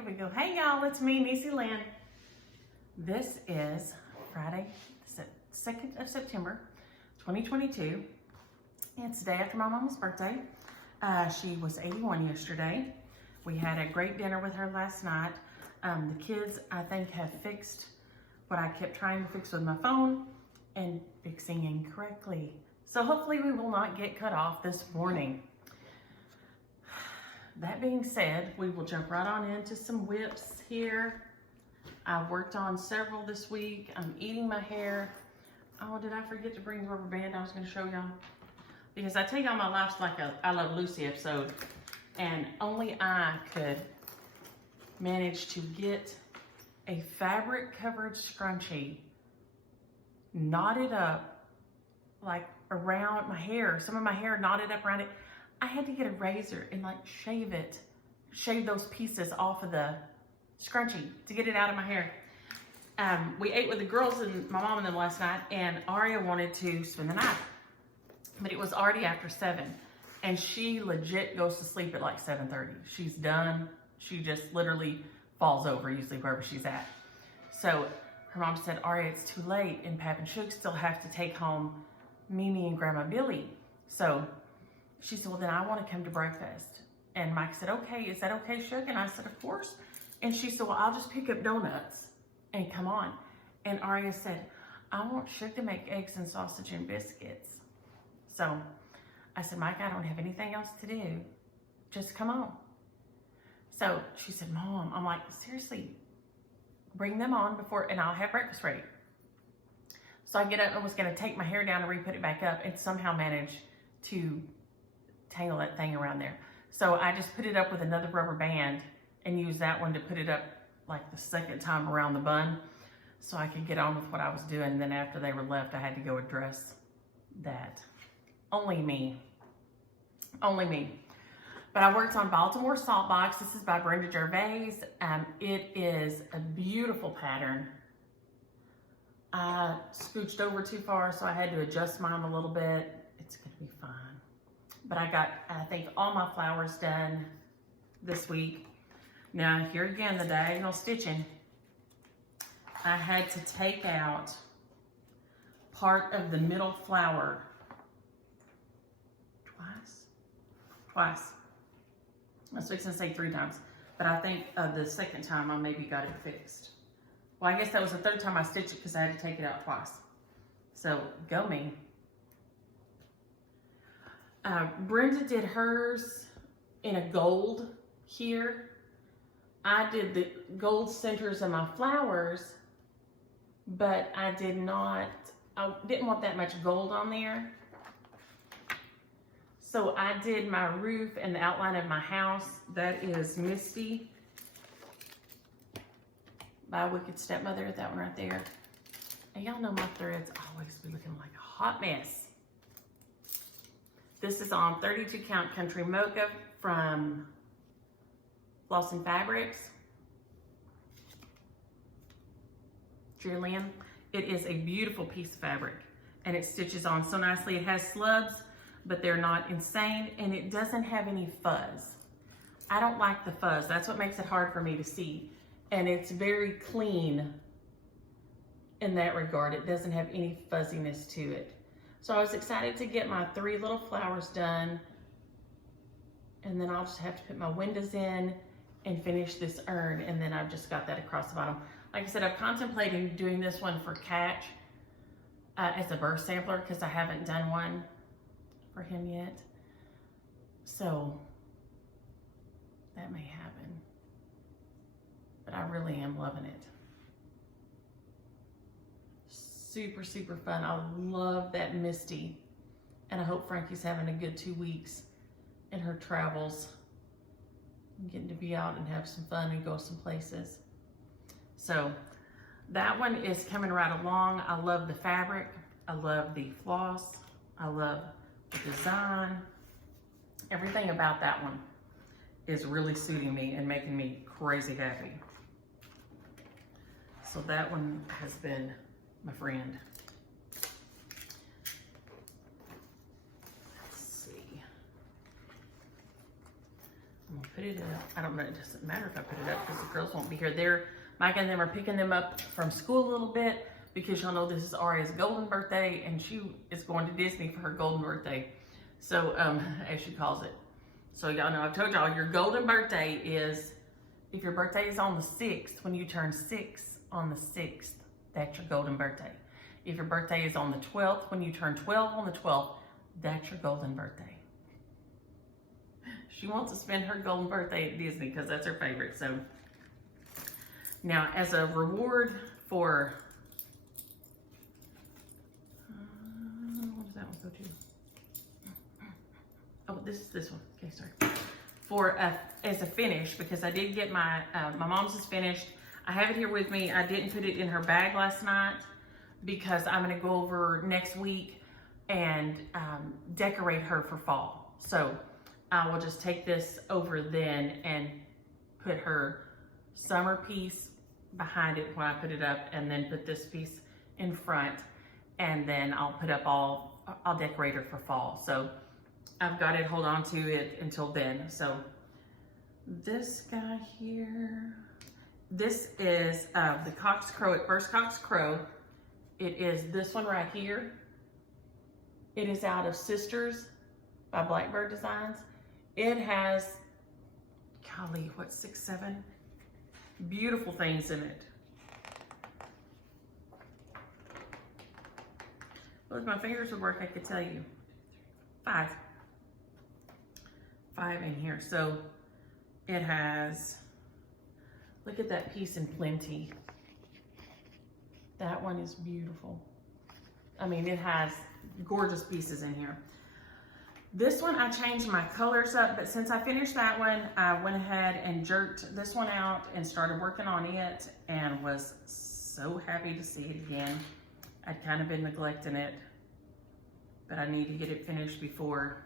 there we go. Hey y'all, it's me, Niecy Lynn. This is Friday, the 2nd of September, 2022. It's the day after my mama's birthday. She was 81 yesterday. We had a great dinner with her last night. The kids, I think, have fixed what I kept trying to fix with my phone and fixing incorrectly. So hopefully we will not get cut off this morning. That being said, we will jump right on into some whips here. I worked on several this week. I'm eating my hair. Oh, did I forget to bring the rubber band I was going to show y'all? Because I tell y'all my life's like a I Love Lucy episode, and only I could manage to get a fabric covered scrunchie knotted up like around my hair. Some of my hair knotted up around it. I had to get a razor and like shave those pieces off of the scrunchie to get it out of my hair. We ate with the girls and my mom and them last night, and Aria wanted to spend the night, but it was already after 7, and she legit goes to sleep at like 7:30. She's done. She just literally falls over usually wherever she's at. So her mom said, Aria, it's too late, and Pap and Shook still have to take home Mimi and Grandma Billy. So she said, well, then I want to come to breakfast. And Mike said, okay, is that okay, Shook? And I said, of course. And she said, well, I'll just pick up donuts and come on. And Aria said, I want Shook to make eggs and sausage and biscuits. So I said, Mike, I don't have anything else to do. Just come on. So she said, Mom, I'm like, seriously, bring them on before, and I'll have breakfast ready. So I get up and was going to take my hair down and re-put it back up, and somehow managed to tangle that thing around there. So I just put it up with another rubber band and used that one to put it up like the second time around the bun so I could get on with what I was doing. And then after they were left, I had to go address that. Only me. Only me. But I worked on Baltimore Saltbox. This is by Brenda Gervais. It is a beautiful pattern. I scooched over too far, so I had to adjust mine a little bit. It's going to be fine. But I got, I think, all my flowers done this week. Now, here again, the diagonal stitching. I had to take out part of the middle flower twice. I was fixing to say 3 times, but I think the second time I maybe got it fixed. Well, I guess that was the 3rd time I stitched it because I had to take it out twice. So, go me. Brenda did hers in a gold here. I did the gold centers of my flowers, but I didn't want that much gold on there. So I did my roof and the outline of my house. That is Misty by Wicked Stepmother, that one right there. And y'all know my threads always be looking like a hot mess. This is on 32 count Country Mocha from Floss and Fabrics. Julian. It is a beautiful piece of fabric, and it stitches on so nicely. It has slubs, but they're not insane, and it doesn't have any fuzz. I don't like the fuzz. That's what makes it hard for me to see. And it's very clean in that regard. It doesn't have any fuzziness to it. So I was excited to get my 3 little flowers done, and then I'll just have to put my windows in and finish this urn, and then I've just got that across the bottom. Like I said, I've contemplated doing this one for Catch as a birth sampler because I haven't done one for him yet. So that may happen, but I really am loving it. Super, super fun. I love that Misty, and I hope Frankie's having a good 2 weeks in her travels, getting to be out and have some fun and go some places. So that one is coming right along. I love the fabric. I love the floss. I love the design. Everything about that one is really suiting me and making me crazy happy. So that one has been my friend. Let's see. I'm gonna put it up. I don't know, it doesn't matter if I put it up because the girls won't be here. Mike and them are picking them up from school a little bit because y'all know this is Aria's golden birthday and she is going to Disney for her golden birthday. So, as she calls it. So y'all know, I've told y'all your golden birthday is, if your birthday is on the 6th, when you turn 6 on the 6th, that's your golden birthday. If your birthday is on the 12th, when you turn 12 on the 12th, that's your golden birthday. She wants to spend her golden birthday at Disney because that's her favorite. So now, as a reward for, what does that one go to? Oh, this one. Okay, sorry. For as a finish, because I did get my mom's is finished. I have it here with me. I didn't put it in her bag last night because I'm going to go over next week and decorate her for fall. So I will just take this over then and put her summer piece behind it when I put it up, and then put this piece in front, and then I'll put up I'll decorate her for fall. So I've got it, hold on to it until then. So this guy here, this is the Cox Crow, at First Cox Crow. It is this one right here. It is out of Sisters by Blackbird Designs. It has, golly, what, 6, 7 beautiful things in it. Well, if my fingers would work, I could tell you. 5 in here. So it has, look at that piece in Plenty. That one is beautiful. I mean, it has gorgeous pieces in here. This one, I changed my colors up, but since I finished that one, I went ahead and jerked this one out and started working on it, and was so happy to see it again. I'd kind of been neglecting it, but I need to get it finished before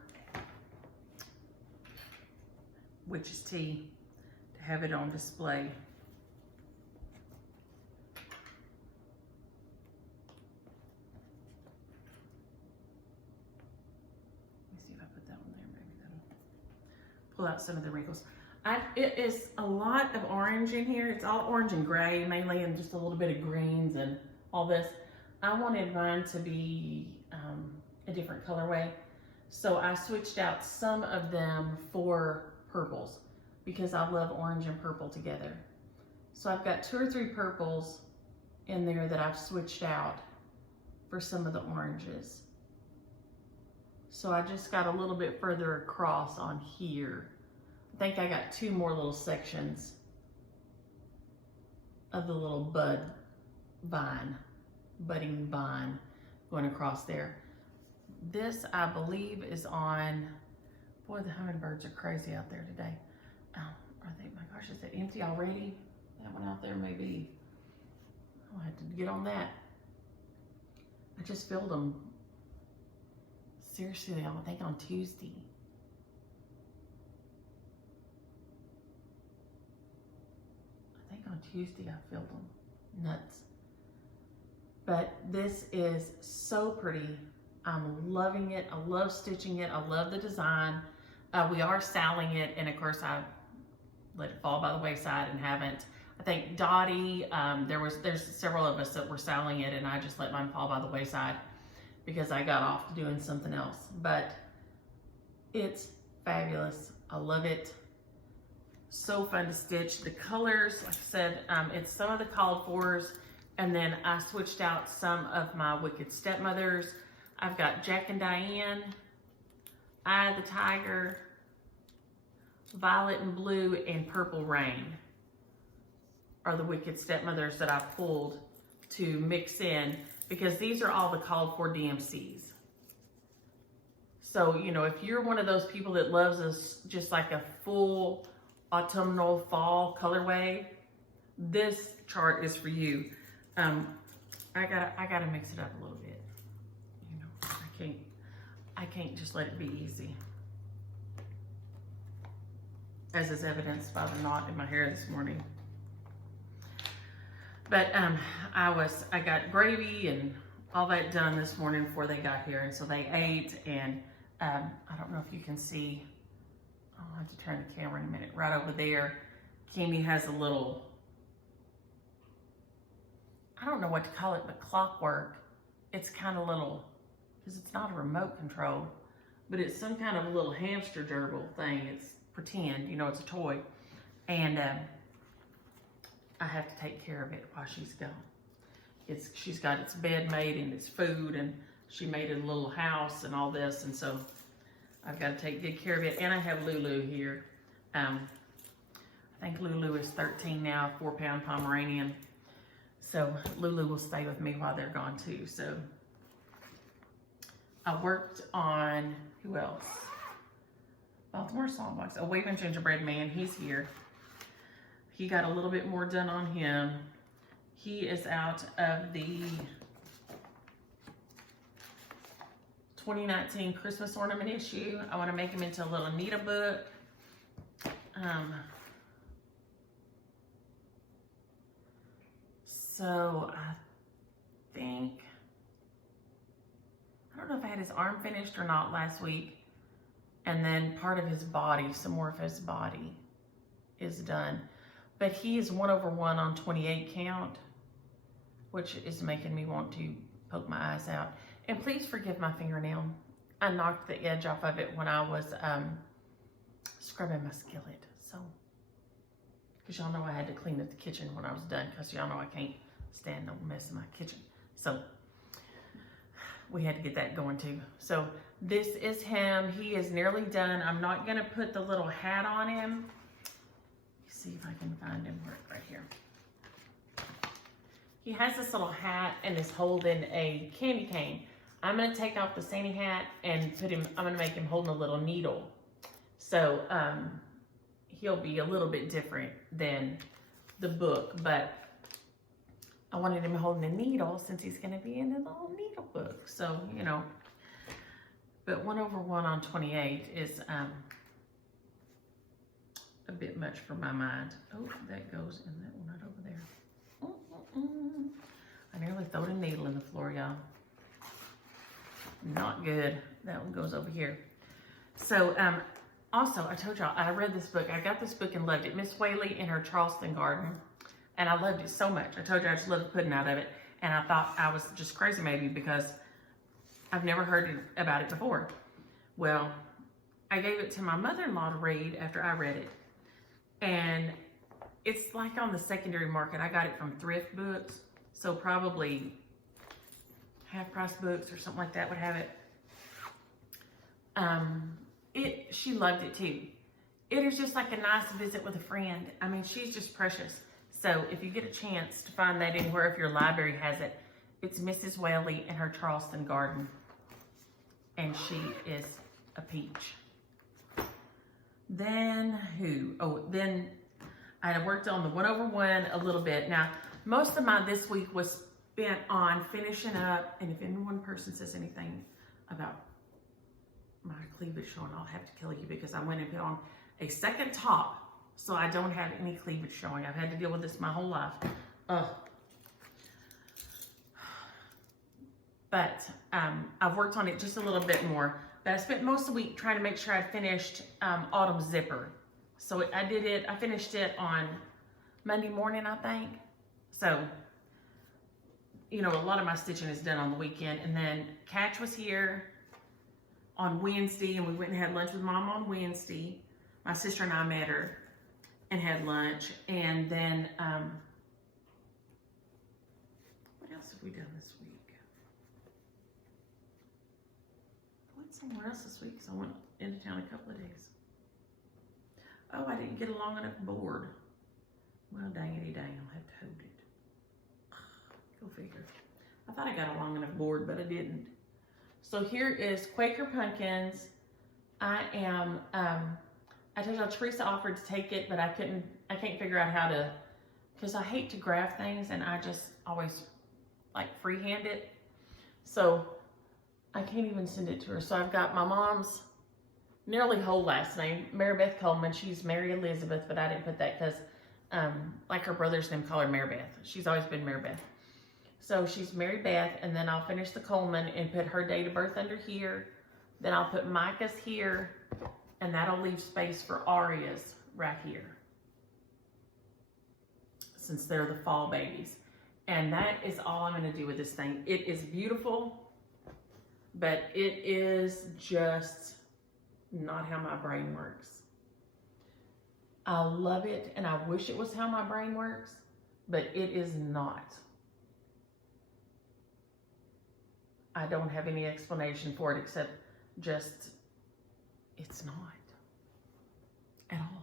Witch's Tea to have it on display. Pull out some of the wrinkles. It is a lot of orange in here. It's all orange and gray, mainly, and just a little bit of greens and all this. I wanted mine to be a different colorway, so I switched out some of them for purples because I love orange and purple together. So I've got 2 or 3 purples in there that I've switched out for some of the oranges. So I just got a little bit further across on here. I think I got 2 more little sections of the little budding vine going across there. This, I believe, is on, boy, the hummingbirds are crazy out there today. Are they, my gosh, is it empty already? That one out there may be. I'll have to get on that. I just filled them. Seriously, I think on Tuesday. I think on Tuesday I filled them. Nuts. But this is so pretty. I'm loving it. I love stitching it. I love the design. We are styling it, and of course I let it fall by the wayside and haven't. I think Dottie, there's several of us that were styling it, and I just let mine fall by the wayside because I got off to doing something else. But it's fabulous. I love it. So fun to stitch. The colors, like I said, it's some of the called fors, and then I switched out some of my Wicked Stepmothers. I've got Jack and Diane, Eye of the Tiger, Violet and Blue, and Purple Rain are the Wicked Stepmothers that I pulled to mix in, because these are all the called for DMCs. So, you know, if you're one of those people that loves us just like a full autumnal fall colorway, this chart is for you. I gotta mix it up a little bit. You know, I can't just let it be easy. As is evidenced by the knot in my hair this morning. But I got gravy and all that done this morning before they got here, and so they ate, and I don't know if you can see I'll have to turn the camera in a minute. Right over there, Kimmy has a little, I don't know what to call it, but clockwork. It's kind of little, because it's not a remote control, but it's some kind of a little hamster gerbil thing. It's pretend, you know, it's a toy. And I have to take care of it while she's gone. She's got its bed made and its food, and she made it a little house and all this, and so I've got to take good care of it. And I have Lulu here. I think Lulu is 13 now, 4-pound Pomeranian. So Lulu will stay with me while they're gone too. So I worked on, who else? Baltimore Saltbox, a waving gingerbread man. He's here. He got a little bit more done on him. He is out of the 2019 Christmas ornament issue. I want to make him into a little Nita book. So I think, I don't know if I had his arm finished or not last week. And then part of his body, some more of his body is done. But he is 1/1 on 28 count, which is making me want to poke my eyes out. And please forgive my fingernail. I knocked the edge off of it when I was scrubbing my skillet. So, because y'all know I had to clean up the kitchen when I was done, because y'all know I can't stand no mess in my kitchen. So, we had to get that going too. So, this is him. He is nearly done. I'm not going to put the little hat on him. Let's see if I can find him right here. He has this little hat and is holding a candy cane. I'm going to take off the Santa hat and put him, I'm going to make him holding a little needle. So, he'll be a little bit different than the book, but I wanted him holding a needle since he's going to be in the little needle book. So, you know, but 1/1 on 28 is a bit much for my mind. Oh, that goes in that one right over there. I nearly threw a needle in the floor, y'all. Not good. That one goes over here. So, also, I told y'all, I read this book. I got this book and loved it. Miss Whaley in her Charleston garden. And I loved it so much. I told you I just loved the pudding out of it. And I thought I was just crazy maybe because I've never heard about it before. Well, I gave it to my mother-in-law to read after I read it. And it's like on the secondary market. I got it from thrift books. So probably half-price books or something like that would have it. She loved it too. It is just like a nice visit with a friend. I mean, she's just precious. So if you get a chance to find that anywhere, if your library has it, it's Mrs. Whaley in her Charleston garden. And she is a peach. Then who? Oh, then I worked on the 1/1 a little bit. Now, most of my this week was spent on finishing up. And if any one person says anything about my cleavage showing, I'll have to kill you because I went and put on a second top so I don't have any cleavage showing. I've had to deal with this my whole life. But I've worked on it just a little bit more. But I spent most of the week trying to make sure I finished Autumn Zipper. So I finished it on Monday morning, I think. So, you know, a lot of my stitching is done on the weekend. And then Catch was here on Wednesday, and we went and had lunch with Mom on Wednesday. My sister and I met her and had lunch. And then, what else have we done this week? I went somewhere else this week, so I went into town a couple of days. Oh, I didn't get a long enough board. Well, dangity dang, I'll have to hold it. Go figure. I thought I got a long enough board, but I didn't. So here is Quaker pumpkins. I told y'all Teresa offered to take it, but I can't figure out how to, because I hate to graph things and I just always like freehand it. So I can't even send it to her. So I've got my mom's nearly whole last name, Mary Beth Coleman. She's Mary Elizabeth, but I didn't put that because like her brother's name, call her Mary Beth. She's always been Mary Beth. So she's Mary Beth, and then I'll finish the Coleman and put her date of birth under here. Then I'll put Micah's here, and that'll leave space for arias right here, since they're the fall babies. And that is all I'm gonna do with this thing. It is beautiful, but it is just not how my brain works. I love it, and I wish it was how my brain works, but it is not. I don't have any explanation for it except just, it's not at all.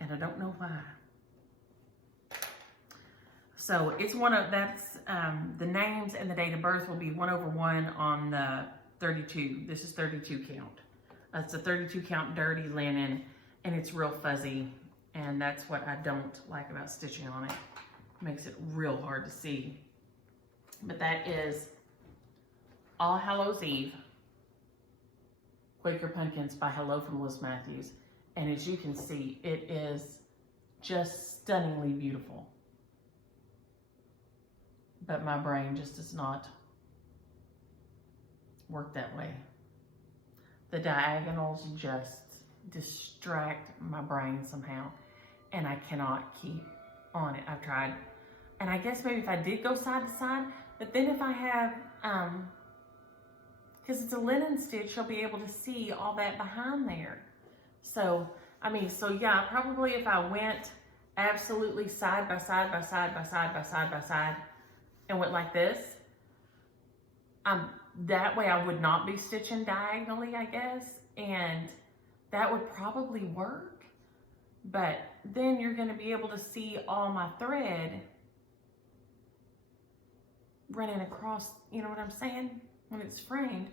And I don't know why. So it's the names and the date of birth will be 1/1 on the 32. This is 32 count. It's a 32 count dirty linen, and it's real fuzzy. And that's what I don't like about stitching on it. It makes it real hard to see. But that is All Hallows Eve, Quaker Pumpkins by Hello from Liz Matthews. And as you can see, it is just stunningly beautiful. But my brain just does not work that way. The diagonals just distract my brain somehow, and I cannot keep on it. I've tried, and I guess maybe if I did go side to side, but then if I have, because it's a linen stitch, you'll be able to see all that behind there. So, I mean, so yeah, probably if I went absolutely side by side by side by side by side by side, and went like this, that way I would not be stitching diagonally, I guess, and that would probably work. But then you're going to be able to see all my thread running across, you know what I'm saying? When it's framed,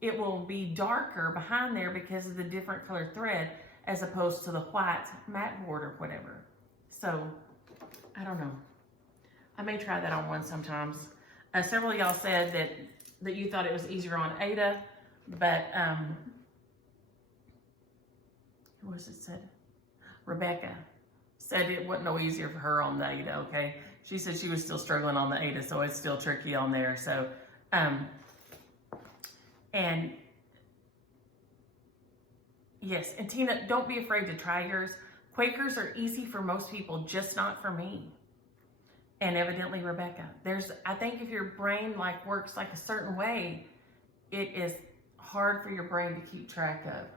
it will be darker behind there because of the different color thread as opposed to the white mat board or whatever. So, I don't know. I may try that on one sometimes. Several of y'all said that you thought it was easier on Ada, but who was it said? Rebecca said it wasn't no easier for her on the Ada, okay? She said she was still struggling on the Ada, so it's still tricky on there. So, and yes, and Tina, don't be afraid to try yours. Quakers are easy for most people, just not for me. And evidently Rebecca. I think if your brain works like a certain way, it is hard for your brain to keep track of.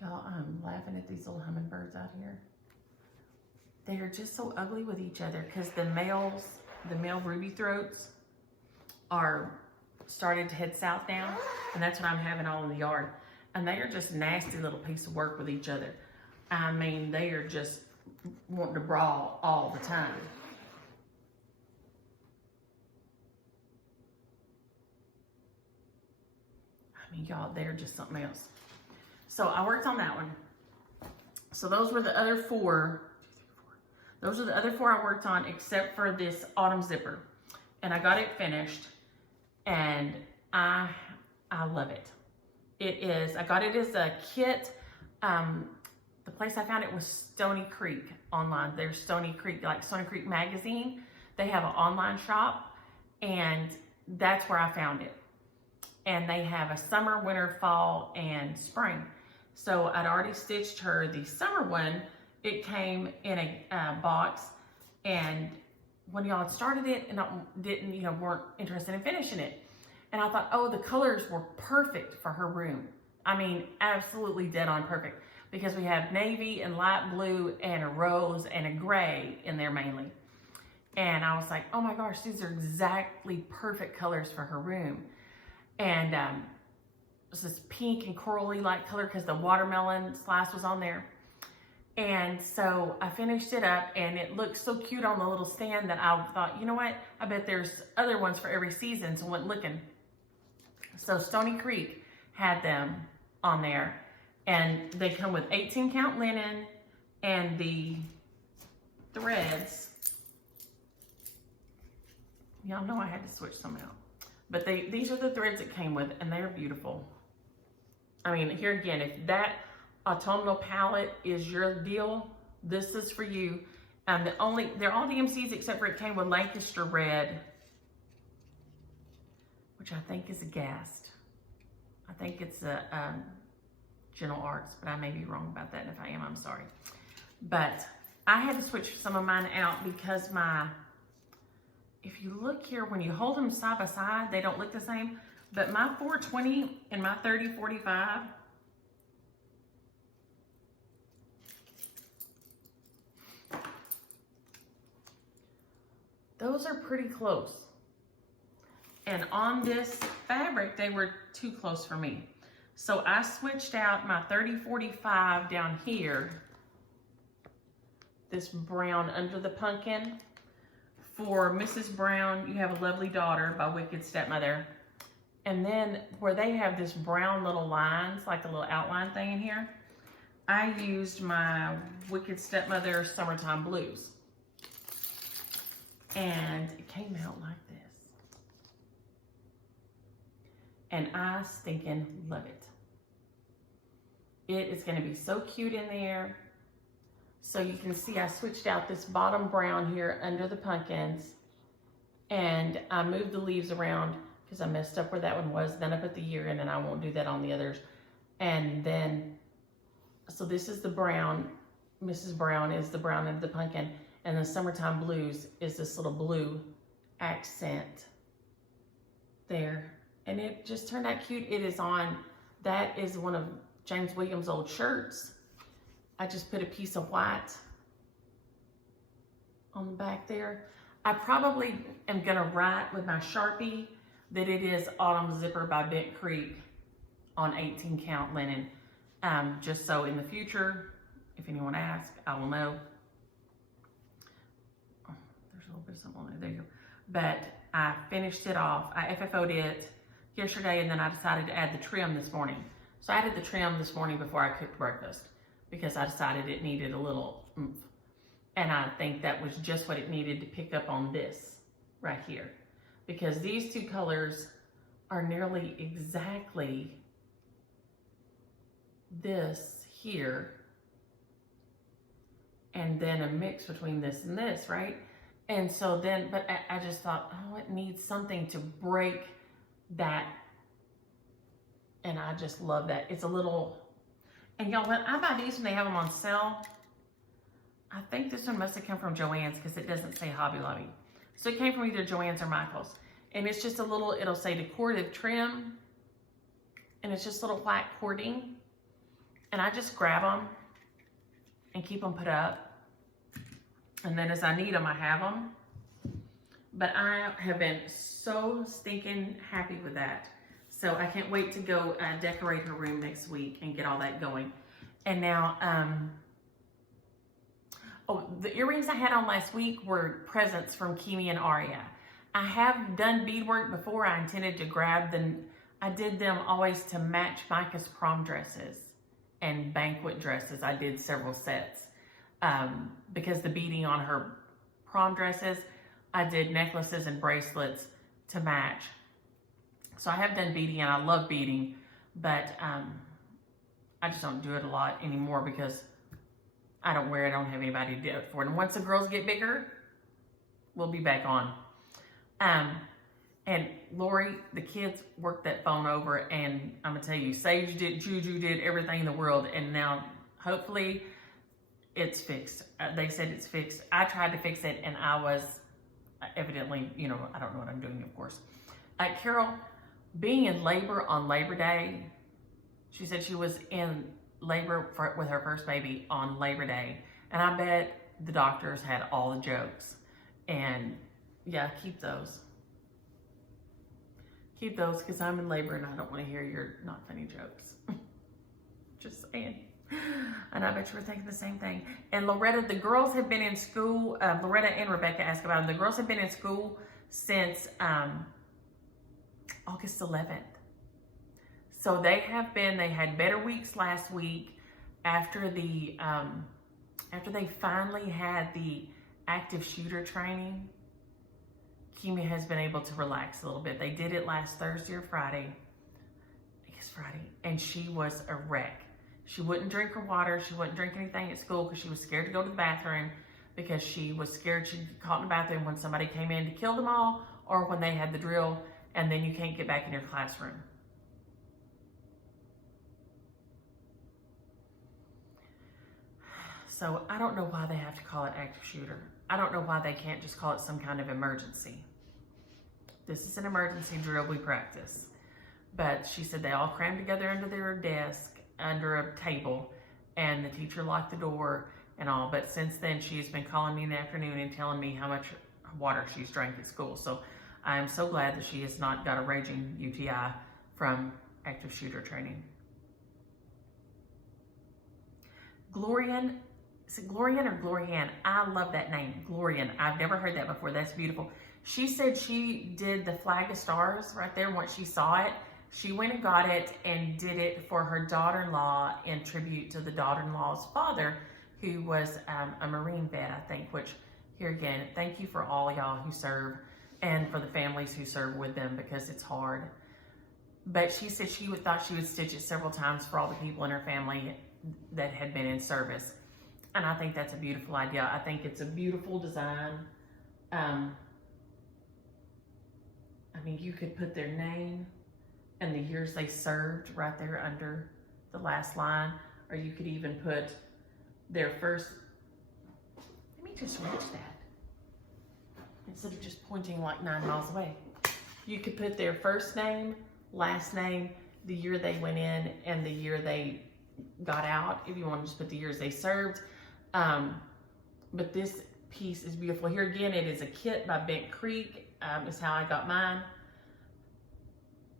Y'all, I'm laughing at these little hummingbirds out here. They are just so ugly with each other because the male ruby throats are started to head south now, and that's what I'm having all in the yard. And they are just nasty little piece of work with each other. I mean, they are just wanting to brawl all the time. I mean, y'all, they're just something else. So I worked on that one. So those were the other four. Those are the other four I worked on, except for this autumn zipper. And I got it finished, and I love it. I got it as a kit. The place I found it was Stony Creek online. There's Stony Creek, like Stony Creek Magazine. They have an online shop, and that's where I found it. And they have a summer, winter, fall, and spring. So I'd already stitched her the summer one. It came in a box, and when y'all had started it and weren't interested in finishing it. And I thought, oh, the colors were perfect for her room. I mean, absolutely dead on perfect, because we have navy and light blue and a rose and a gray in there mainly. And I was like, oh my gosh, these are exactly perfect colors for her room. And it's this pink and corally light color because the watermelon slice was on there. And so I finished it up, and it looked so cute on the little stand that I thought, you know what? I bet there's other ones for every season, so I went looking. So Stony Creek had them on there, and they come with 18 count linen and the threads. Y'all know I had to switch some out. But these are the threads it came with, and they're beautiful. I mean, here again, if that autumnal palette is your deal, this is for you. And they're all DMCs except for it came with Lancaster red, which I think is a Gast. I think it's a Gentle Arts, but I may be wrong about that. And if I am, I'm sorry. But I had to switch some of mine out because if you look here, when you hold them side by side, they don't look the same. But my 420 and my 3045, those are pretty close. And on this fabric, they were too close for me. So I switched out my 3045 down here, this brown under the pumpkin, for Mrs. Brown, You Have a Lovely Daughter by Wicked Stepmother. And then where they have this brown little lines, like a little outline thing in here, I used my Wicked Stepmother Summertime Blues. And it came out like this. And I stinking love it. It is gonna be so cute in there. So you can see I switched out this bottom brown here under the pumpkins, and I moved the leaves around because I messed up where that one was. Then I put the year in, and I won't do that on the others. And then, so this is the brown. Mrs. Brown is the brown under the pumpkin, and the Summertime Blues is this little blue accent there. And it just turned out cute. It is on, that is one of James Williams' old shirts. I just put a piece of white on the back there. I probably am gonna write with my Sharpie that it is Autumn Zipper by Bent Creek on 18 count linen. Just so in the future, if anyone asks, I will know. Oh, there's a little bit of something on there, there you go. But I finished it off. I FFO'd it yesterday, and then I decided to add the trim this morning. So I added the trim this morning before I cooked breakfast because I decided it needed a little oomph. And I think that was just what it needed to pick up on this right here. Because these two colors are nearly exactly this here. And then a mix between this and this, right? And so then, but I just thought, oh, it needs something to break that. And I just love that. It's a little, and y'all, when I buy these when they have them on sale, I think this one must have come from Joann's because it doesn't say Hobby Lobby. So it came from either Joann's or Michael's. And it's just a little, it'll say decorative trim. And it's just little white cording. And I just grab them and keep them put up. And then as I need them, I have them. But I have been so stinking happy with that. So I can't wait to go decorate her room next week and get all that going. And now, oh, the earrings I had on last week were presents from Kimi and Aria. I have done beadwork before. I intended to grab them. I did them always to match Micah's prom dresses and banquet dresses. I did several sets because the beading on her prom dresses, I did necklaces and bracelets to match. So I have done beading and I love beading, but I just don't do it a lot anymore because I don't wear it. I don't have anybody to do it for it. And once the girls get bigger, we'll be back on. And Lori, the kids worked that phone over, and I'm gonna tell you, Sage did, Juju did, everything in the world, and now hopefully it's fixed. They said it's fixed. I tried to fix it, and I was evidently, you know, I don't know what I'm doing, of course. Carol, being in labor on Labor Day, she said she was in labor with her first baby on Labor Day, and I bet the doctors had all the jokes. And yeah, keep those. Keep those because I'm in labor and I don't want to hear your not funny jokes. Just saying. And I bet you were thinking the same thing. And Loretta, the girls have been in school. Loretta and Rebecca asked about them. The girls have been in school since August 11th. So they had better weeks last week after they finally had the active shooter training. Kimi has been able to relax a little bit. They did it last Thursday or Friday. I guess Friday. And she was a wreck. She wouldn't drink her water. She wouldn't drink anything at school because she was scared to go to the bathroom because she was scared she'd get caught in the bathroom when somebody came in to kill them all or when they had the drill and then you can't get back in your classroom. So I don't know why they have to call it active shooter. I don't know why they can't just call it some kind of emergency. This is an emergency drill we practice. But she said they all crammed together under their desk, under a table, and the teacher locked the door and all. But since then, she's been calling me in the afternoon and telling me how much water she's drank at school. So I'm so glad that she has not got a raging UTI from active shooter training. Glorian, is it Glorian or Glorian? I love that name, Glorian. I've never heard that before. That's beautiful. She said she did the flag of stars right there once she saw it. She went and got it and did it for her daughter-in-law in tribute to the daughter-in-law's father, who was a Marine vet, I think, which, here again, thank you for all y'all who serve and for the families who serve with them, because it's hard. But she said she thought she would stitch it several times for all the people in her family that had been in service. And I think that's a beautiful idea. I think it's a beautiful design. I mean, you could put their name and the years they served right there under the last line, or you could even put their first, let me just reach that, instead of just pointing like 9 miles away. You could put their first name, last name, the year they went in, and the year they got out, if you want to just put the years they served. But this piece is beautiful. Here again, it is a kit by Bent Creek, is how I got mine.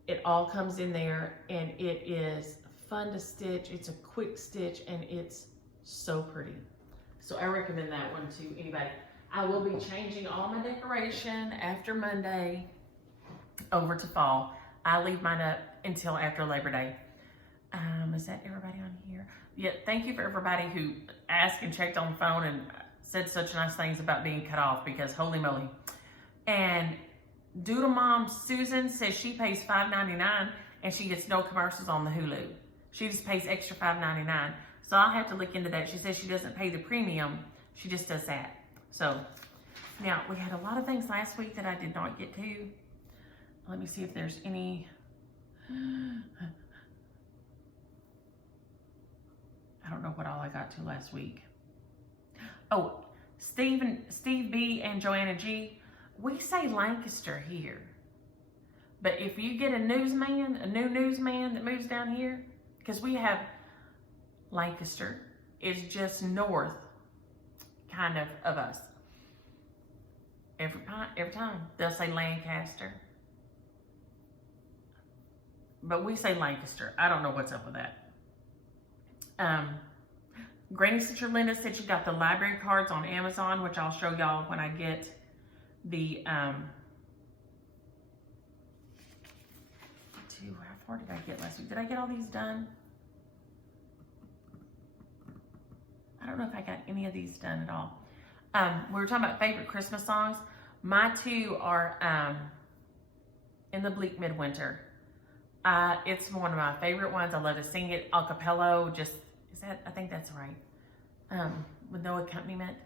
It all comes in there, and it is fun to stitch. It's a quick stitch, and it's so pretty. So I recommend that one to anybody. I will be changing all my decoration after Monday over to fall. I leave mine up until after Labor Day. Is that everybody on here? Yeah, thank you for everybody who asked and checked on the phone and said such nice things about being cut off, because holy moly. And Doodle Mom Susan says she pays $5.99 and she gets no commercials on the Hulu. She just pays extra $5.99. So I'll have to look into that. She says she doesn't pay the premium. She just does that. So now we had a lot of things last week that I did not get to. Let me see if there's any. I don't know what all I got to last week. Oh, Steve B and Joanna G. We say Lancaster here. But if you get a new newsman that moves down here, because we have Lancaster, is just north kind of us. Every time they'll say Lancaster. But we say Lancaster. I don't know what's up with that. Granny Sister Linda said she got the library cards on Amazon, which I'll show y'all when I get the, how far did I get last week? Did I get all these done? I don't know if I got any of these done at all. We were talking about favorite Christmas songs. My two are In the Bleak Midwinter. It's one of my favorite ones. I love to sing it a cappella. I think that's right. With no accompaniment.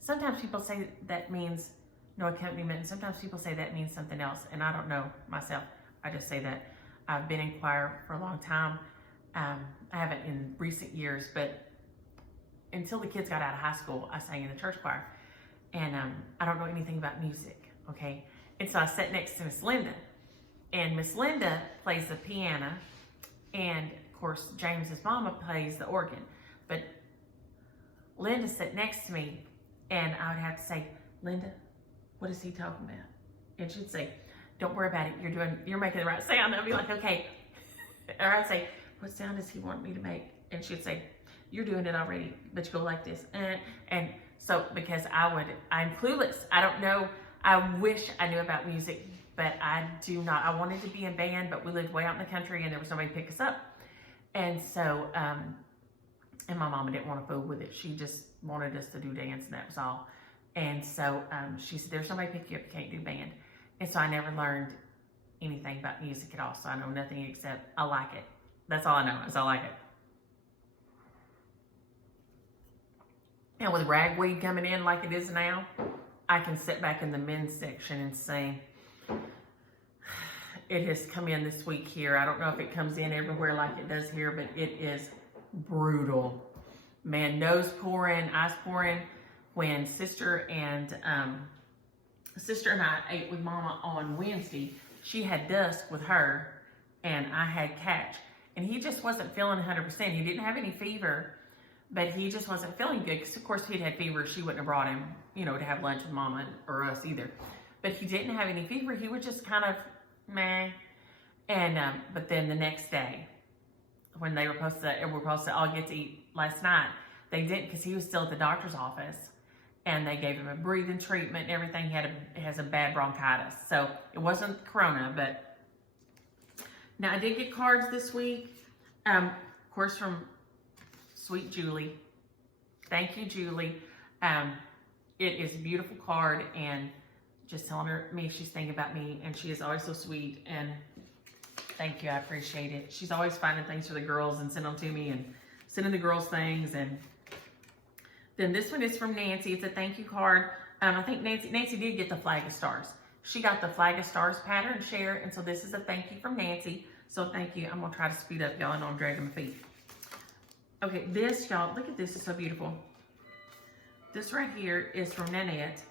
Sometimes people say that means no accompaniment, and sometimes people say that means something else, and I don't know myself. I just say that. I've been in choir for a long time. I haven't in recent years, but until the kids got out of high school, I sang in the church choir, and I don't know anything about music, okay? And so I sat next to Miss Linda, and Miss Linda plays the piano, and of course, James's mama plays the organ, but Linda sat next to me, and I would have to say, Linda, what is he talking about? And she'd say, don't worry about it. You're making the right sound. I'd be like, okay. Or I'd say, what sound does he want me to make? And she'd say, you're doing it already, but you go like this. And so, because I'm clueless. I don't know. I wish I knew about music, but I do not. I wanted to be in band, but we lived way out in the country and there was nobody to pick us up. And so, and my mama didn't want to fool with it. She just wanted us to do dance, and that was all. And so she said, there's somebody pick you up, you can't do band. And so I never learned anything about music at all. So I know nothing except I like it. That's all I know, is I like it. And with ragweed coming in like it is now, I can sit back in the men's section and sing. It has come in this week here. I don't know if it comes in everywhere like it does here, but it is brutal. man, nose pouring, eyes pouring, when sister and I ate with Mama on Wednesday. She had dusk with her, and I had catch. And he just wasn't feeling 100%. He didn't have any fever, but he just wasn't feeling good. Because, of course, if he'd had fever, she wouldn't have brought him, you know, to have lunch with Mama or us either. But he didn't have any fever. He was just kind of meh. And, but then the next day, when they were supposed to all get to eat last night, they didn't, because he was still at the doctor's office. And they gave him a breathing treatment and everything. He has a bad bronchitis. So it wasn't corona, but now I did get cards this week. Of course, from Sweet Julie. Thank you, Julie. It is a beautiful card, and just telling me she's thinking about me, and she is always so sweet. And thank you, I appreciate it. She's always finding things for the girls and sending them to me, and sending the girls things. And then this one is from Nancy. It's a thank you card. I think Nancy did get the Flag of Stars. She got the Flag of Stars pattern share, and so this is a thank you from Nancy. So thank you. I'm gonna try to speed up, y'all. I know I'm dragging my feet. Okay, this, y'all, look at this. It's so beautiful. This right here is from Nanette,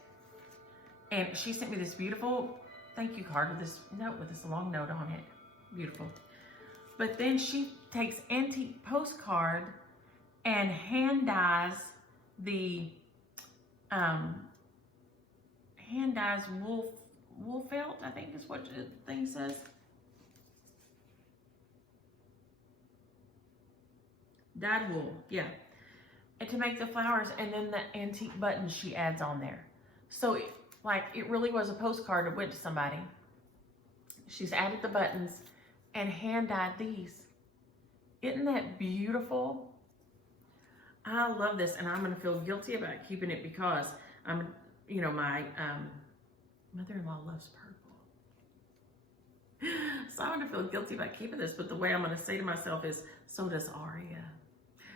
and she sent me this beautiful thank you card with this note, with this long note on it. Beautiful. But then she takes antique postcard and hand dyes the wool felt, I think is what the thing says. Dyed wool, yeah. And to make the flowers, and then the antique buttons she adds on there. So it really was a postcard that went to somebody. She's added the buttons and hand dyed these. Isn't that beautiful? I love this, and I'm gonna feel guilty about keeping it because you know, my mother-in-law loves purple. So I'm gonna feel guilty about keeping this, but the way I'm gonna say to myself is, so does Aria.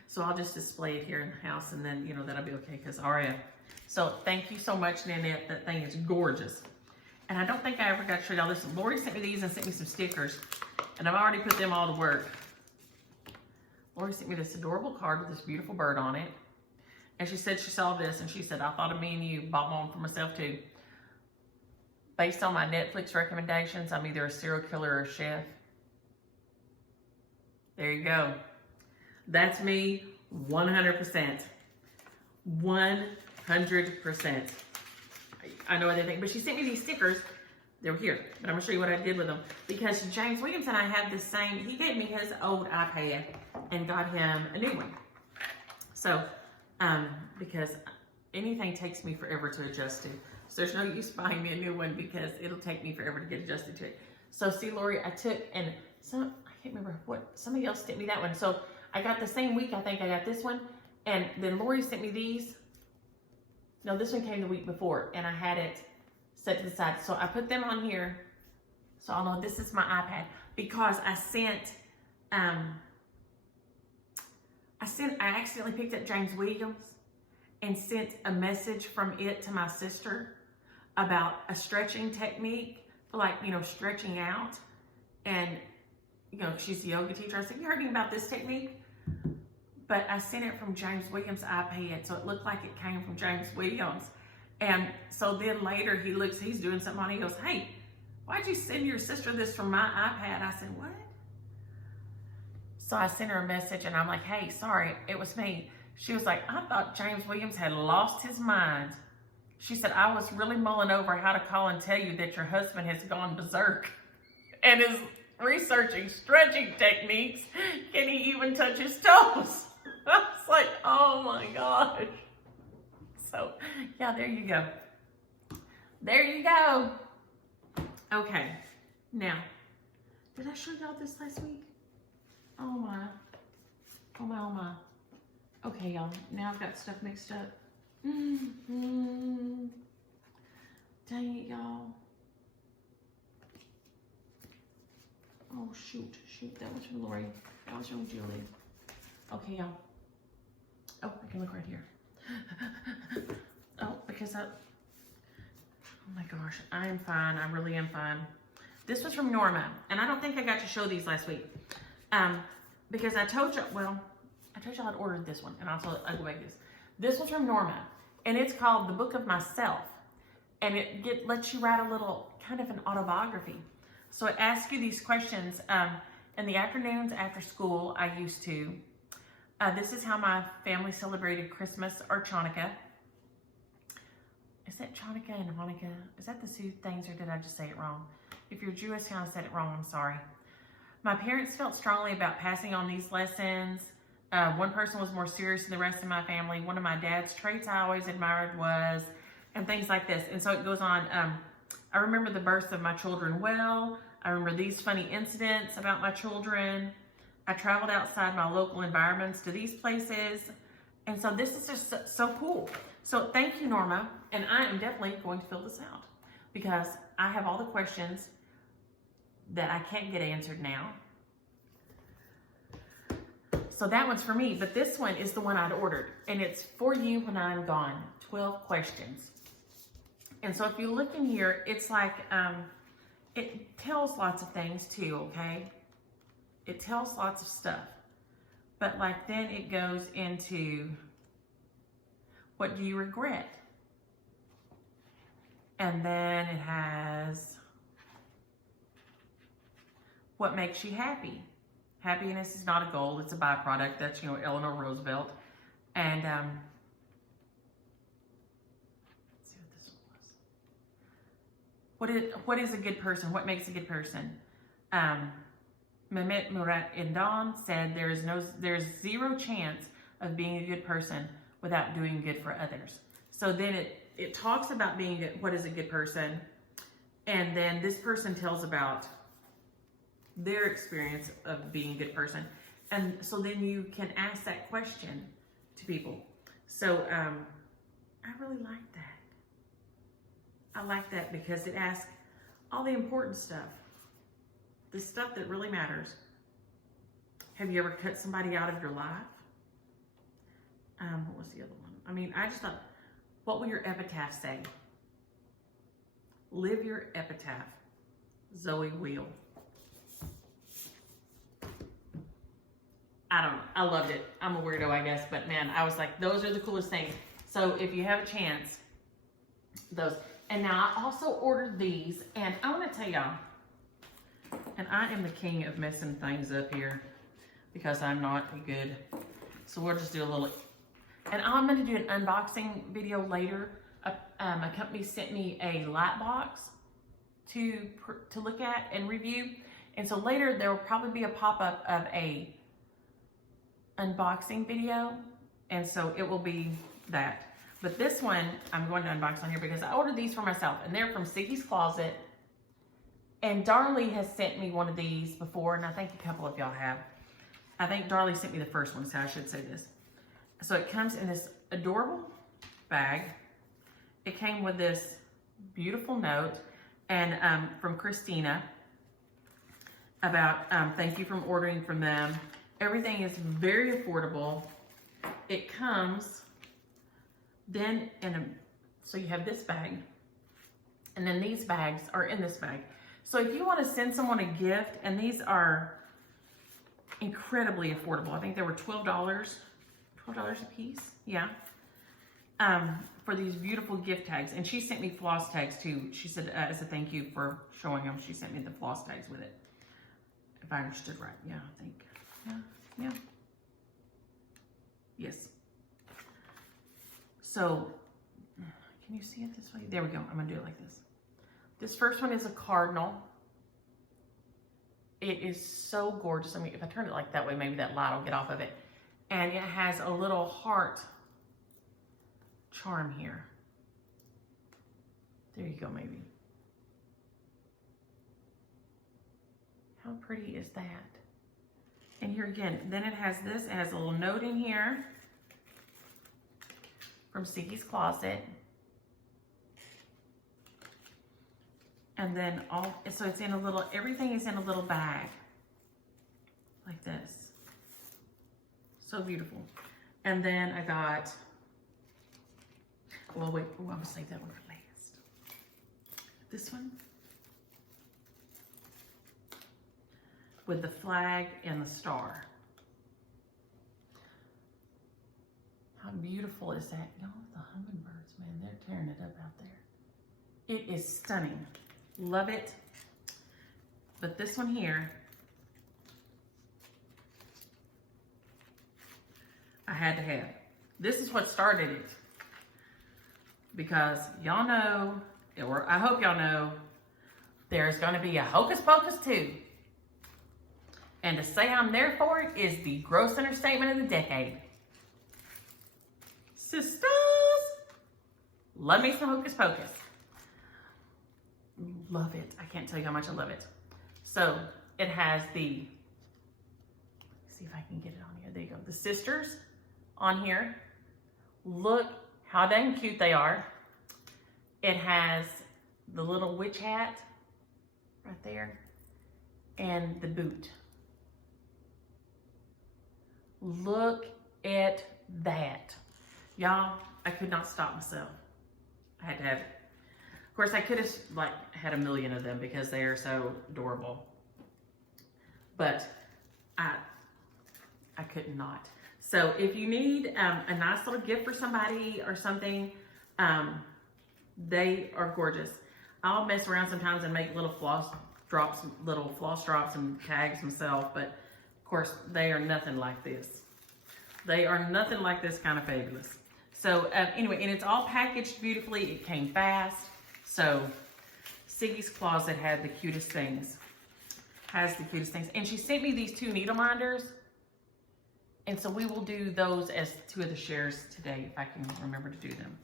So I'll just display it here in the house, and then, you know, that'll be okay, because Aria. So thank you so much, Nanette. That thing is gorgeous. And I don't think I ever got to show y'all this. Lori sent me these and sent me some stickers, and I've already put them all to work. Lori sent me this adorable card with this beautiful bird on it. And she said she saw this, and she said, I thought of me and you, bought one for myself too. Based on my Netflix recommendations, I'm either a serial killer or a chef. There you go. That's me, 100%. 100%. I know I didn't think, but she sent me these stickers. They were here, but I'm gonna show you what I did with them. Because James Williams and I have the same, he gave me his old iPad and got him a new one. So, because anything takes me forever to adjust to. So there's no use buying me a new one because it'll take me forever to get adjusted to it. So see, Lori, I took, and I can't remember what, somebody else sent me that one. So I got the same week, I think I got this one. And then Lori sent me these. No, this one came the week before, and I had it set to the side. So I put them on here, so I'll know this is my iPad, because I accidentally picked up James Williams and sent a message from it to my sister about a stretching technique, like, you know, stretching out. And, you know, she's a yoga teacher. I said, you heard anything about this technique? But I sent it from James Williams' iPad, so it looked like it came from James Williams. And so then later he's doing something on it. He goes, hey, why'd you send your sister this from my iPad? I said, what? So I sent her a message, and I'm like, hey, sorry, it was me. She was like, I thought James Williams had lost his mind. She said, I was really mulling over how to call and tell you that your husband has gone berserk and is researching stretching techniques. Can he even touch his toes? I was like, oh my gosh. So, yeah, there you go. There you go. Okay, now, did I show y'all this last week? Oh my. Oh my, oh my. Okay, y'all, now I've got stuff mixed up. Dang it, y'all. Oh, shoot. That was from Lori. That was from Julie. Okay, y'all. Oh, I can look right here. Oh, because oh my gosh, I am fine. I really am fine. This was from Norma, and I don't think I got to show these last week. Because I told you, well, I told y'all I'd ordered this one, and I'll go back to this. This was from Norma, and it's called The Book of Myself. And it lets you write a little, kind of an autobiography. So it asks you these questions. In the afternoons after school, I used to. This is how my family celebrated Christmas or Chanukah. Is that Chanukah and Hanukkah? Is that the two things, or did I just say it wrong? If you're Jewish and I said it wrong, I'm sorry. My parents felt strongly about passing on these lessons. One person was more serious than the rest of my family. One of my dad's traits I always admired was, and things like this. And so it goes on. I remember the births of my children well. I remember these funny incidents about my children. I traveled outside my local environments to these places. And so this is just so cool. So thank you, Norma. And I am definitely going to fill this out because I have all the questions that I can't get answered now. So that one's for me, but this one is the one I'd ordered. And it's for you when I'm gone, 12 questions. And so if you look in here, it's like, it tells lots of things too, okay? It tells lots of stuff. But like then it goes into, what do you regret? And then it has, what makes you happy? Happiness is not a goal, it's a byproduct. That's, Eleanor Roosevelt. And, let's see what this one was. What is a good person? What makes a good person? Mehmet Murat Indan said there's zero chance of being a good person without doing good for others. So then it talks about being good, what is a good person, and then this person tells about their experience of being a good person. And so then you can ask that question to people. So I really like that. I like that because it asks all the important stuff, the stuff that really matters. Have you ever cut somebody out of your life? What was the other one? I mean, I just thought, what will your epitaph say? Live your epitaph. Zoe Wheel. I don't know. I loved it. I'm a weirdo, I guess. But man, I was like, those are the coolest things. So if you have a chance, those. And now I also ordered these. And I want to tell y'all, and I am the king of messing things up here because I'm not good. So we'll just do a little, and I'm going to do an unboxing video later. A company sent me a light box to look at and review. And so later there will probably be a pop-up of a unboxing video. And so it will be that. But this one I'm going to unbox on here because I ordered these for myself. And they're from Siggy's Closet. And Darlie has sent me one of these before. And I think a couple of y'all have. I think Darlie sent me the first one, so I should say this. So it comes in this adorable bag. It came with this beautiful note and from Christina about thank you for ordering from them. Everything is very affordable. It comes then in a, so you have this bag, and then these bags are in this bag. So if you want to send someone a gift, and these are incredibly affordable. I think they were $12 a piece. Yeah. For these beautiful gift tags. And she sent me floss tags too. She said, as a thank you for showing them, she sent me the floss tags with it. If I understood right. Yeah, I think. Yeah. Yes. So, can you see it this way? There we go. I'm going to do it like this. This first one is a cardinal. It is so gorgeous. I mean, if I turn it like that way, maybe that light will get off of it. And it has a little heart charm here. There you go, maybe. How pretty is that? And here again, then it has this. It has a little note in here from Siggy's Closet. And then so it's in a little, everything is in a little bag. Like this. So beautiful. And then I got, well, wait, I'm gonna save that one for last. This one. With the flag and the star. How beautiful is that? Y'all, the hummingbirds, man, they're tearing it up out there. It is stunning. Love it. But this one here, I had to have. This is what started it. Because y'all know, or I hope y'all know, there's going to be a Hocus Pocus 2. And to say I'm there for it is the gross understatement of the decade. Sisters, love me some Hocus Pocus. Love it. I can't tell you how much I love it. So it has the, let's see if I can get it on here. There you go. The sisters on here. Look how dang cute they are. It has the little witch hat right there and the boot. Look at that. Y'all, I could not stop myself. I had to have it. Of course, I could have like had a million of them because they are so adorable. But I could not. So if you need a nice little gift for somebody or something, they are gorgeous. I'll mess around sometimes and make little floss drops and tags myself, but of course they are nothing like this. They are nothing like this kind of fabulous. So anyway, and it's all packaged beautifully. It came fast. So Siggy's Closet had the cutest things. Has the cutest things. And she sent me these 2 needle minders. And so we will do those as 2 of the shares today if I can remember to do them.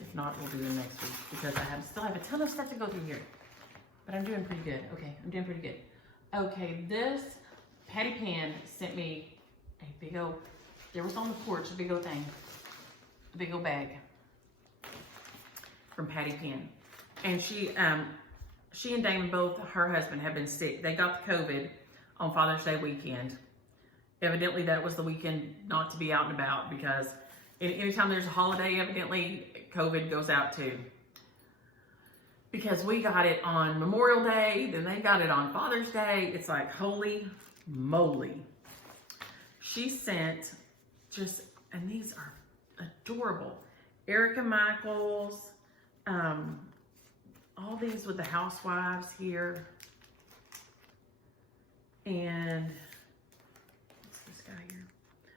If not, we'll do them next week because I still have a ton of stuff to go through here. But I'm doing pretty good. Okay, I'm doing pretty good. Okay, this Patty Pan sent me a big old, there was on the porch, a big old thing. A big old bag from Patty Pan. And she and Damon, both her husband, have been sick. They got the COVID on Father's Day weekend. Evidently that was the weekend not to be out and about because anytime there's a holiday, evidently COVID goes out too. Because we got it on Memorial Day, then they got it on Father's Day. It's like, holy moly. She sent just, and these are adorable. Erica Michaels, all these with the housewives here. And what's this guy here?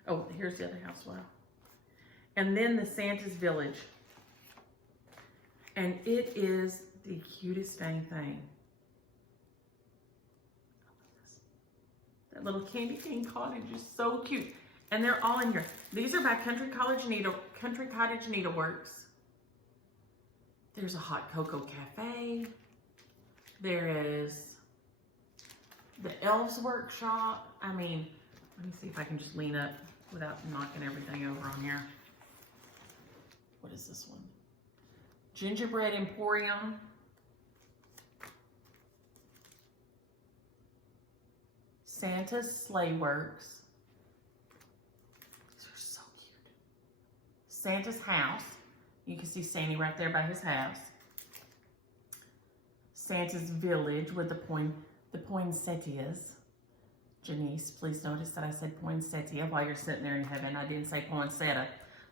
Oh, here's the other housewife. And then the Santa's Village. And it is the cutest dang thing. That little candy cane cottage is so cute. And they're all in here. These are by Country Cottage Needleworks. There's a hot cocoa cafe. There is the Elves Workshop. I mean, let me see if I can just lean up without knocking everything over on here. What is this one? Gingerbread Emporium. Santa's Sleigh Works. These are so cute. Santa's House. You can see Sandy right there by his house. Santa's Village with the poinsettias. Janice, please notice that I said poinsettia while you're sitting there in heaven. I didn't say poinsettia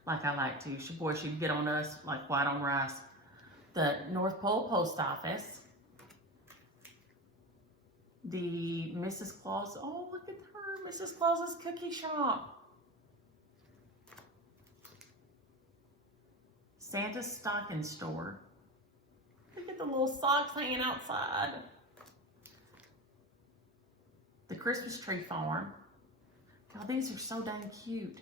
like I like to. Boy, she'd get on us like white on rice. The North Pole Post Office. The Mrs. Claus, oh, look at her, Mrs. Claus's Cookie Shop. Santa's Stocking Store. Look at the little socks hanging outside. The Christmas Tree Farm. God, these are so dang cute.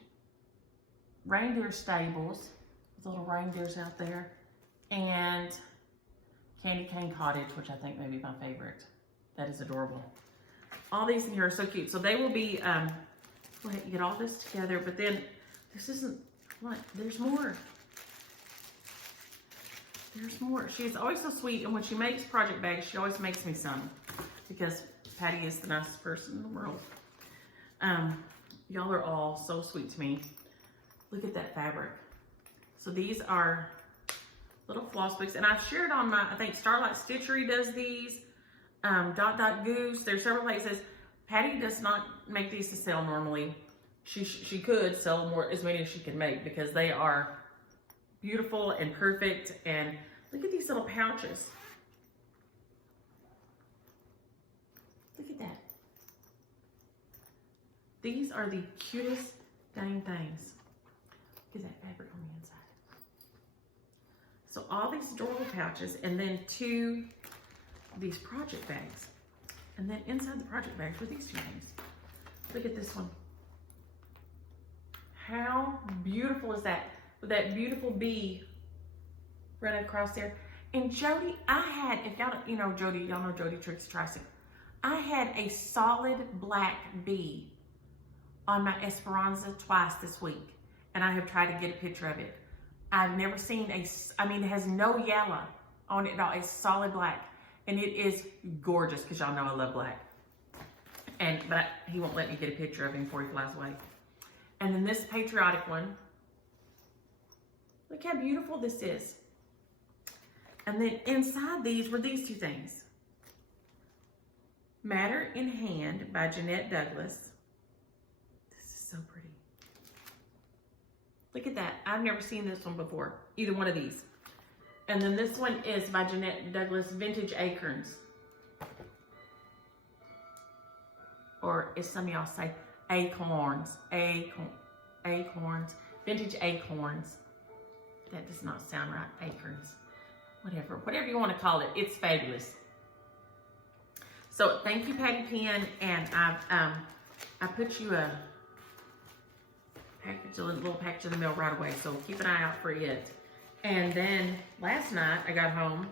Reindeer Stables, with little reindeers out there. And Candy Cane Cottage, which I think may be my favorite. That is adorable. All these in here are so cute. So they will be, go ahead and get all this together, but then this isn't, what, there's more. There's more. She's always so sweet, and when she makes project bags, she always makes me some because Patty is the nicest person in the world. Y'all are all so sweet to me. Look at that fabric. So these are little floss books, and I've shared on my, I think Starlight Stitchery does these. Dot Dot Goose. There's several places. Patty does not make these to sell normally. she could sell more, as many as she could make, because they are beautiful and perfect. And look at these little pouches. Look at that. These are the cutest dang things. Look at that fabric on the inside. So all these adorable pouches, and then 2 of these project bags. And then inside the project bags were these 2 things. Look at this one. How beautiful is that? With that beautiful bee right across there. And Jody, I had, if y'all don't, you know Jody, y'all know Jody Tricks Tricycle. I had a solid black bee on my Esperanza twice this week. And I have tried to get a picture of it. I've never seen I mean, it has no yellow on it at all. It's solid black. And it is gorgeous, because y'all know I love black. But he won't let me get a picture of him before he flies away. And then this patriotic one. Look how beautiful this is. And then inside these were these 2 things. Matter in Hand by Jeanette Douglas. This is so pretty. Look at that. I've never seen this one before. Either one of these. And then this one is by Jeanette Douglas, Vintage Acorns. Or as some of y'all say, acorns. Acorns. Vintage acorns. That does not sound right. Acorns. Whatever you want to call it. It's fabulous. So thank you, Patty Penn. And I put you a little package in the mail right away. So keep an eye out for it. And then last night I got home.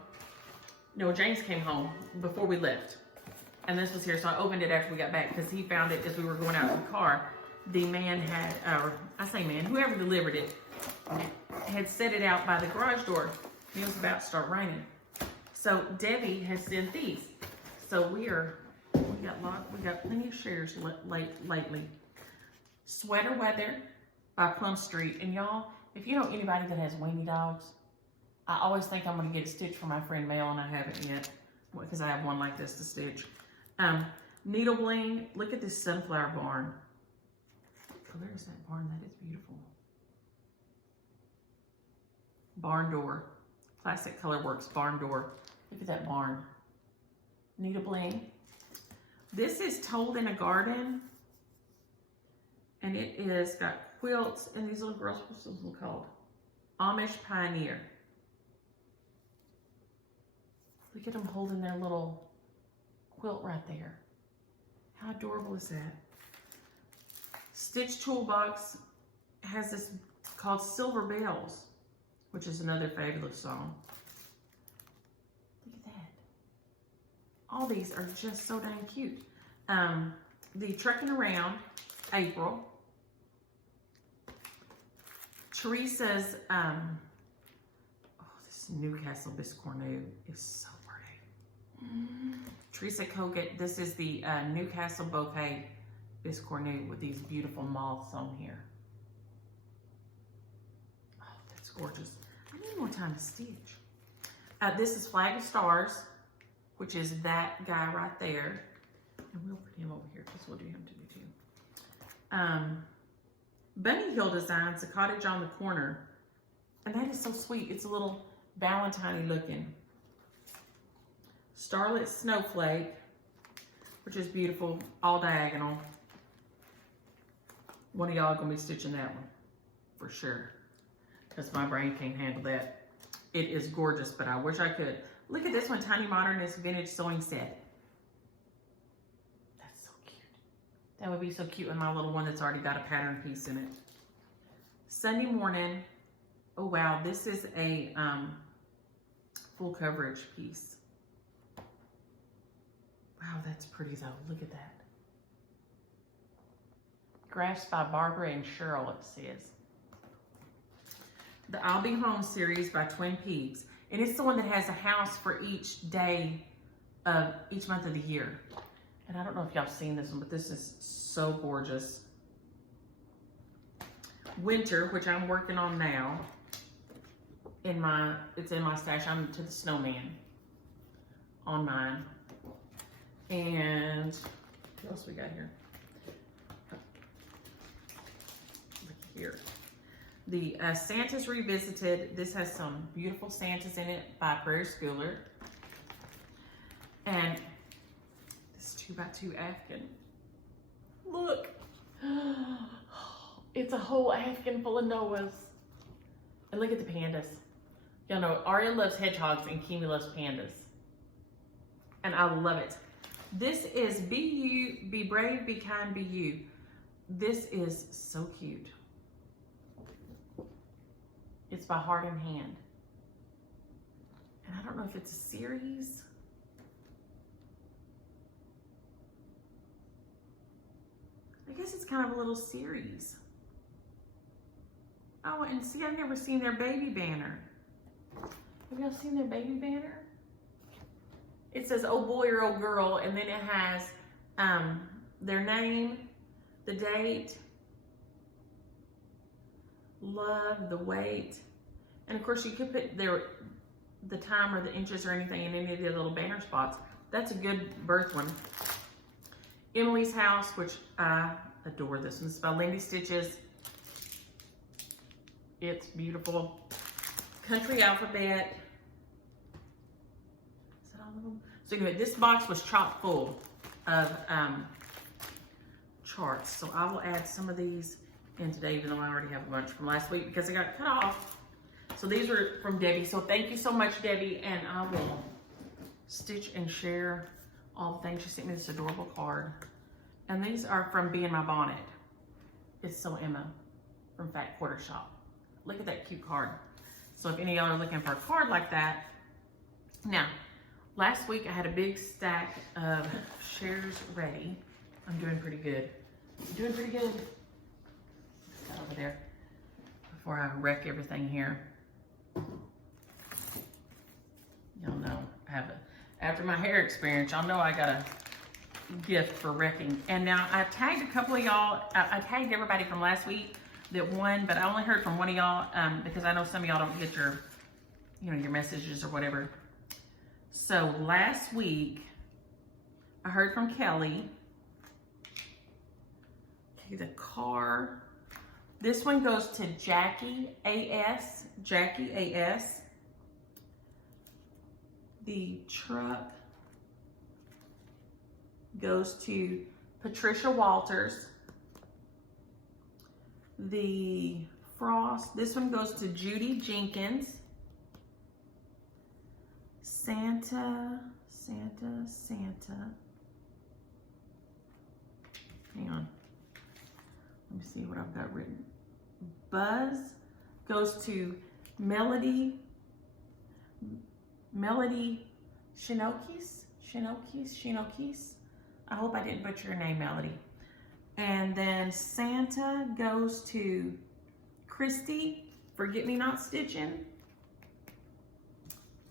No, James came home before we left. And this was here, so I opened it after we got back, because he found it as we were going out in the car. The man had, I say man, whoever delivered it, had set it out by the garage door. It was about to start raining. So Debbie has sent these. So we got plenty of shares lately. Sweater Weather by Plum Street. And y'all, if you know anybody that has weenie dogs, I always think I'm going to get a stitch for my friend Mel, and I haven't yet, because I have one like this to stitch. Needle bling. Look at this sunflower barn. Oh, there's that barn. That is beautiful. Barn door. Classic Colorworks barn door. Look at that barn. Needle bling. This is Told in a Garden. And it is got quilts and these little girls, what's this one called? Amish Pioneer. Look at them holding their little quilt right there. How adorable is that? Stitch Toolbox has this called Silver Bells, which is another fabulous song. Look at that. All these are just so dang cute. The Trekking Around, April. Teresa's, this Newcastle Biscornu is so pretty. Teresa Kogut, this is the Newcastle Bouquet Biscornu with these beautiful moths on here. Oh, that's gorgeous. I need more time to stitch. This is Flag of Stars, which is that guy right there. And we'll put him over here because we'll do him too. Bunny Hill Designs, a cottage on the corner. And that is so sweet. It's a little Valentine looking. Starlit Snowflake, which is beautiful, all diagonal. One of y'all gonna be stitching that one for sure, because my brain can't handle that. It is gorgeous, but I wish I could. Look at this one, Tiny Modernist Vintage Sewing Set. That's so cute. That would be so cute in my little one that's already got a pattern piece in it. Sunday Morning. Oh wow, this is a full coverage piece. Wow, that's pretty though. Look at that. Graphs by Barbara and Cheryl, it says. The I'll Be Home series by Twin Peaks. And it's the one that has a house for each day of each month of the year. And I don't know if y'all seen this one, but this is so gorgeous. Winter, which I'm working on now. It's in my stash. I'm to the snowman on mine. And what else we got here? here. The Santa's Revisited. This has some beautiful Santas in it by Prairie Schooler. And this 2x2 Afghan. Look. It's a whole Afghan full of Noahs. And look at the pandas. Y'all know Aria loves hedgehogs and Kimi loves pandas. And I love it. This is Be You, Be Brave, Be Kind, Be You. This is so cute. It's by Heart and Hand. And I don't know if it's a series. I guess it's kind of a little series. Oh, and see, I've never seen their baby banner. Have y'all seen their baby banner? It says, oh boy or oh girl, and then it has their name, the date, love, the weight, and of course you could put the time or the inches or anything in any of the little banner spots. That's a good birth one. Emily's House, which I adore this one. It's by Lindy Stitches. It's beautiful. Country Alphabet. Is that all of them? So anyway, this box was chock full of charts. So I will add some of these in today, even though I already have a bunch from last week because I got cut off. So these were from Debbie. So thank you so much, Debbie. And I will stitch and share all the things. She sent me this adorable card. And these are from Be in My Bonnet. It's So Emma from Fat Quarter Shop. Look at that cute card. So if any of y'all are looking for a card like that. Now, last week I had a big stack of shares ready. I'm doing pretty good. I'm doing pretty good. Put that over there before I wreck everything here. Y'all know I have after my hair experience, y'all know I got a gift for wrecking. And now I tagged a couple of y'all. I tagged everybody from last week that won, but I only heard from one of y'all because I know some of y'all don't get your, your messages or whatever. So last week, I heard from Kelly. Okay, the car. This one goes to Jackie A.S. Jackie A.S. The truck goes to Patricia Walters. The Frost, this one goes to Judy Jenkins. Santa. Hang on. Let me see what I've got written. Buzz goes to Melody Shinokis. I hope I didn't butcher your name, Melody. And then Santa goes to Christy, Forget Me Not Stitching.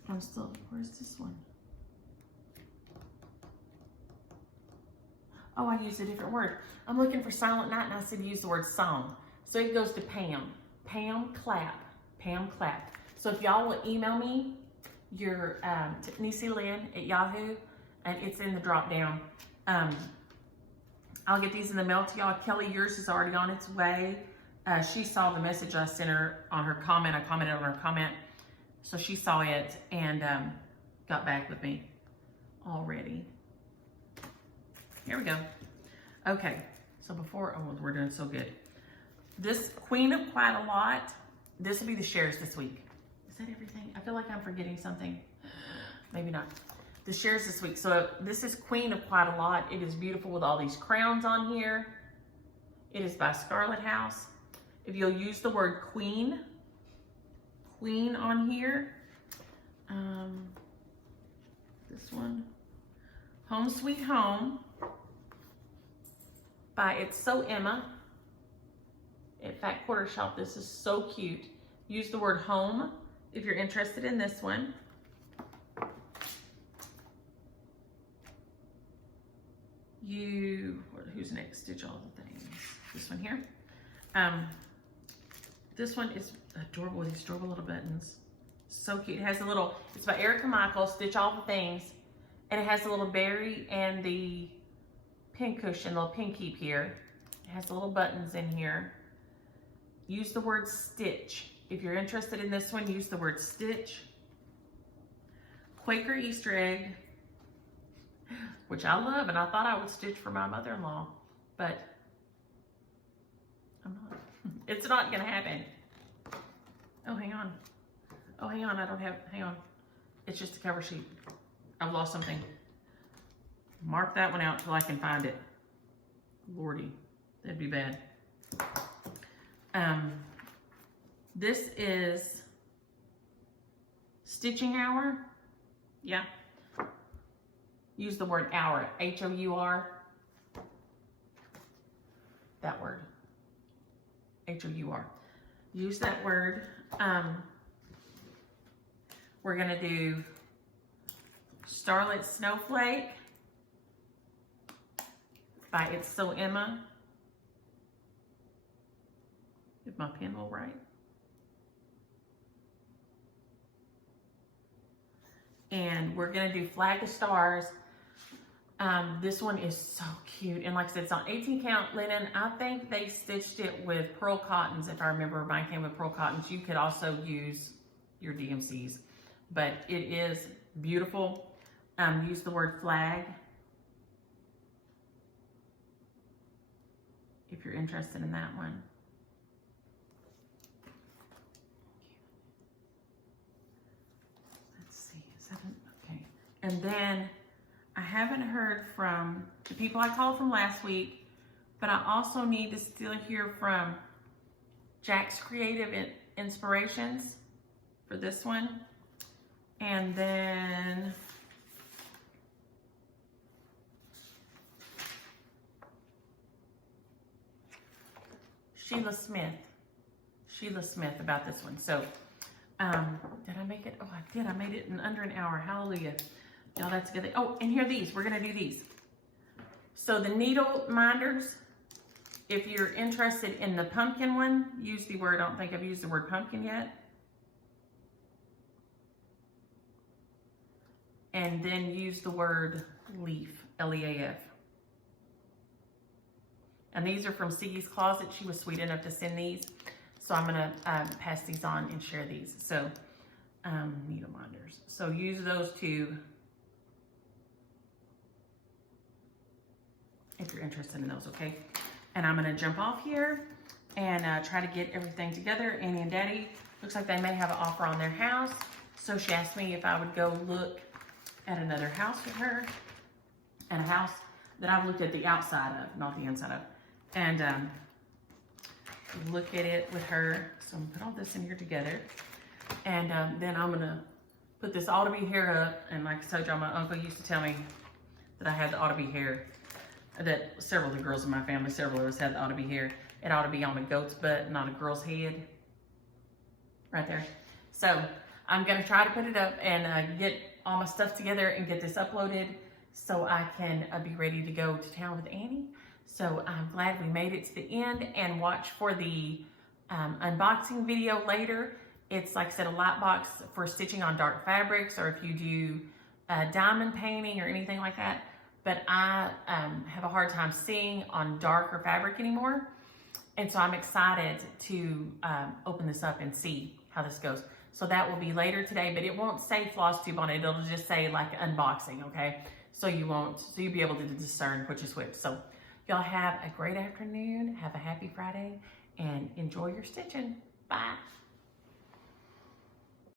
Where's this one? Oh, I used a different word. I'm looking for Silent Night and I said use the word song. So it goes to Pam. Pam Clapp. So if y'all will email me your NisiLynn@Yahoo, and it's in the drop down. I'll get these in the mail to y'all. Kelly, yours is already on its way. She saw the message I sent her on her comment. I commented on her comment. So she saw it and got back with me already. Here we go. Okay, so we're doing so good. This Queen of Quite a Lot, this will be the shares this week. Is that everything? I feel like I'm forgetting something. Maybe not. The shares this week. So this is Queen of Quite a Lot. It is beautiful with all these crowns on here. It is by Scarlet House. If you'll use the word Queen on here. This one, Home Sweet Home by It's So Emma at Fat Quarter Shop. This is so cute. Use the word home if you're interested in this one. Who's next? Stitch all the things. This one here. This one is adorable with these adorable little buttons. So cute. It has a little, it's by Erica Michael, Stitch All the Things. And it has the little berry and the pin cushion, little pin keep here. It has the little buttons in here. use the word stitch. If you're interested in this one, use the word stitch. Quaker Easter egg, which I love, and I thought I would stitch for my mother-in-law, but I'm not. It's not gonna happen. Oh, hang on. Oh, hang on, I don't have, hang on. It's just a cover sheet. I've lost something. Mark that one out till I can find it. Lordy, that'd be bad. This is stitching hour. Yeah. Use the word hour, H-O-U-R. That word, H-O-U-R. Use that word. We're gonna do Starlit Snowflake by It's So Emma. If my pen will write. And we're gonna do Flag of Stars. This one is so cute. And like I said, it's on 18 count linen. I think they stitched it with pearl cottons. If I remember, mine came with pearl cottons. You could also use your DMCs, but it is beautiful. Use the word flag if you're interested in that one. Let's see, is that an, okay. And then I haven't heard from the people I called from last week, but I also need to still hear from Jack's Creative Inspirations for this one. And then Sheila Smith about this one. So, did I make it? Oh, I did. I made it in under an hour. Hallelujah. Y'all, that's good. Oh, and here are these. We're going to do these. So the needle minders, if you're interested in the pumpkin one, use the word, I don't think I've used the word pumpkin yet. And then use the word leaf, L-E-A-F. And these are from Siggy's Closet. She was sweet enough to send these. So I'm gonna pass these on and share these. So needle minders. So use those two if you're interested in those, okay? And I'm gonna jump off here and try to get everything together. Annie and Daddy, looks like they may have an offer on their house. So she asked me if I would go look at another house with her, and a house that I've looked at the outside of, not the inside of, and look at it with her. So I'm gonna put all this in here together, and then I'm gonna put this Autobiography hair up. And like I told y'all, my uncle used to tell me that I had the Autobiography hair, that several of the girls in my family, several of us had the Autobiography hair. It ought to be on a goat's butt, not a girl's head, right there. So I'm gonna try to put it up and get all my stuff together and get this uploaded so I can be ready to go to town with Annie. So I'm glad we made it to the end, and watch for the unboxing video later. It's, like I said, a light box for stitching on dark fabrics, or if you do diamond painting or anything like that. But I have a hard time seeing on darker fabric anymore. And so I'm excited to open this up and see how this goes. So that will be later today, but it won't say Flosstube on it. It'll just say like unboxing, okay? So you'll be able to discern which is which. So y'all have a great afternoon. Have a happy Friday and enjoy your stitching. Bye.